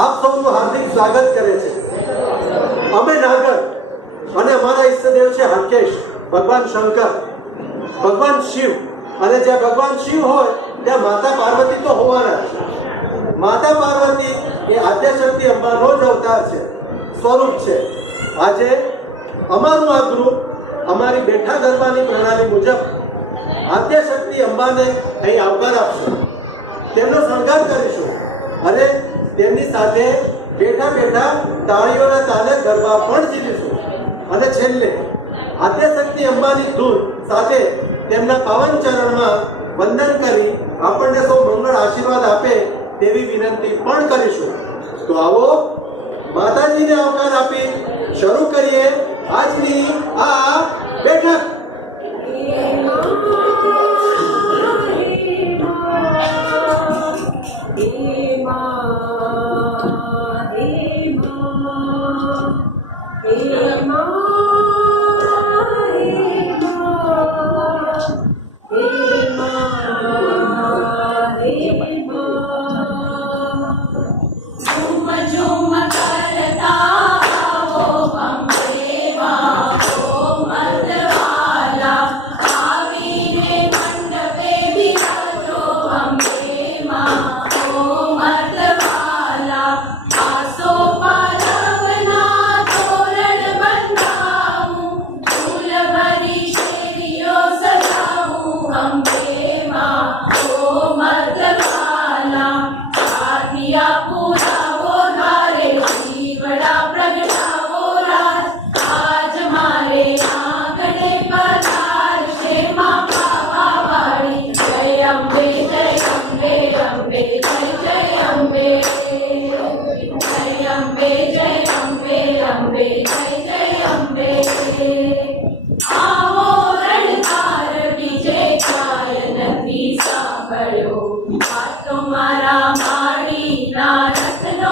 આપ સૌનું હાર્દિક સ્વાગત કરે છે। અમે નાગર અને અમારા ઈષ્ટદેવ છે હરકેશ, ભગવાન શંકર, ભગવાન શિવ, અને જ્યાં ભગવાન શિવ હોય ત્યાં માતા પાર્વતી તો હોવાના છે। માતા પાર્વતી એ આદ્યશક્તિ અંબાનો જ અવતાર છે, સ્વરૂપ છે। આજે અમારું આ ગ્રુપ અમારી બેઠા ગરબાની પ્રણાલી મુજબ આદ્યશક્તિ અંબાને અહીં આવકાર આપશે, તેમનો શણગાર કરીશું અને તેમની સાથે બેઠા બેઠા તાળીઓના તાલે ગરબા પણ ઝીલીશું અને છેલ્લે આદ્યશક્તિ અંબાની ધૂન સાથે તેમના પાવન ચરણમાં વંદન કરી આપણને સૌ મંગળ આશીર્વાદ આપે તેવી વિનંતી પણ કરીશું। તો આવો માતાજીને આવકાર આપી શરૂ કરીએ આજની આ બેઠક। તમારા માડી ના રત્નો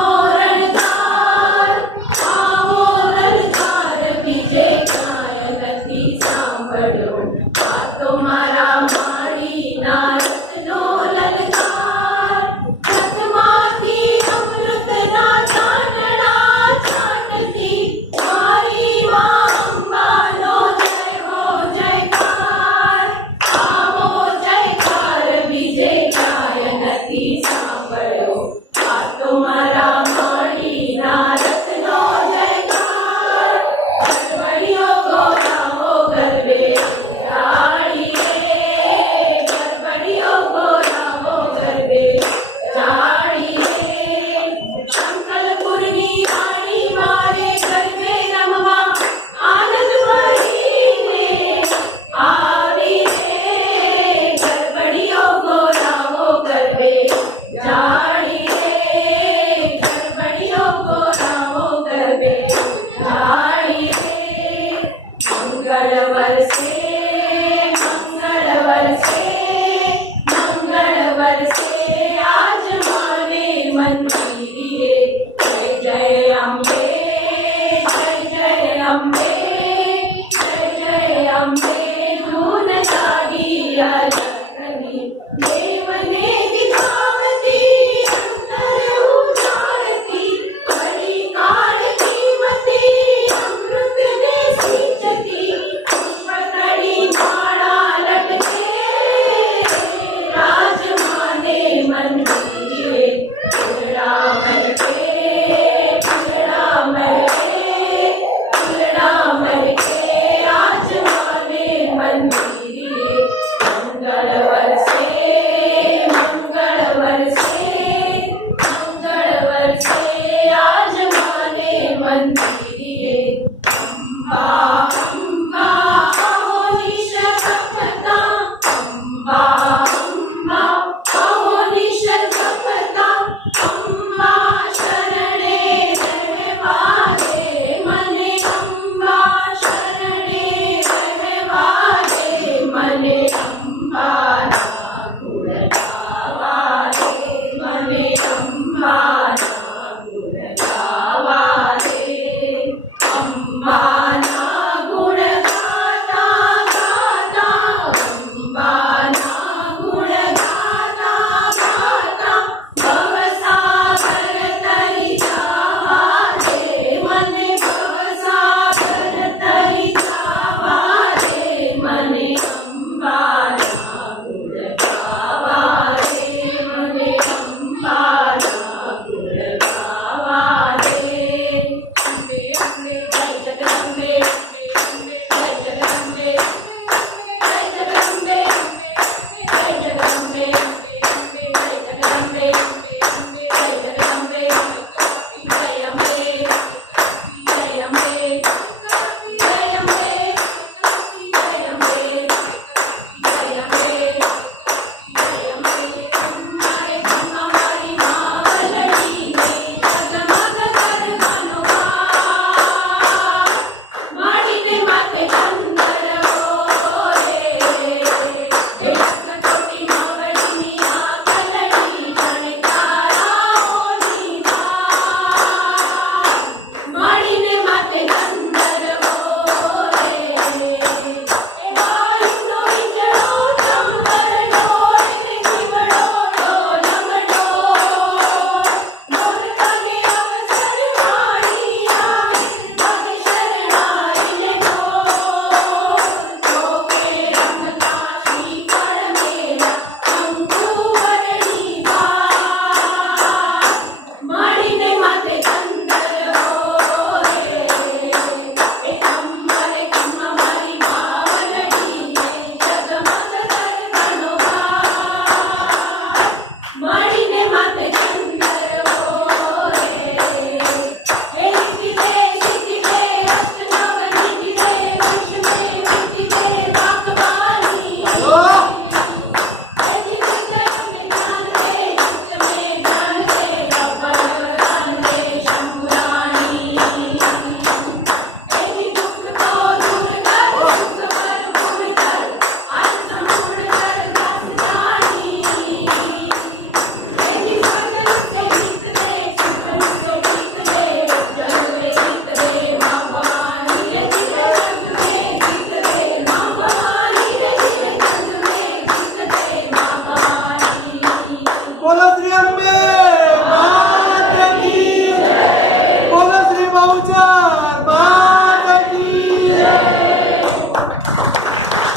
અંબે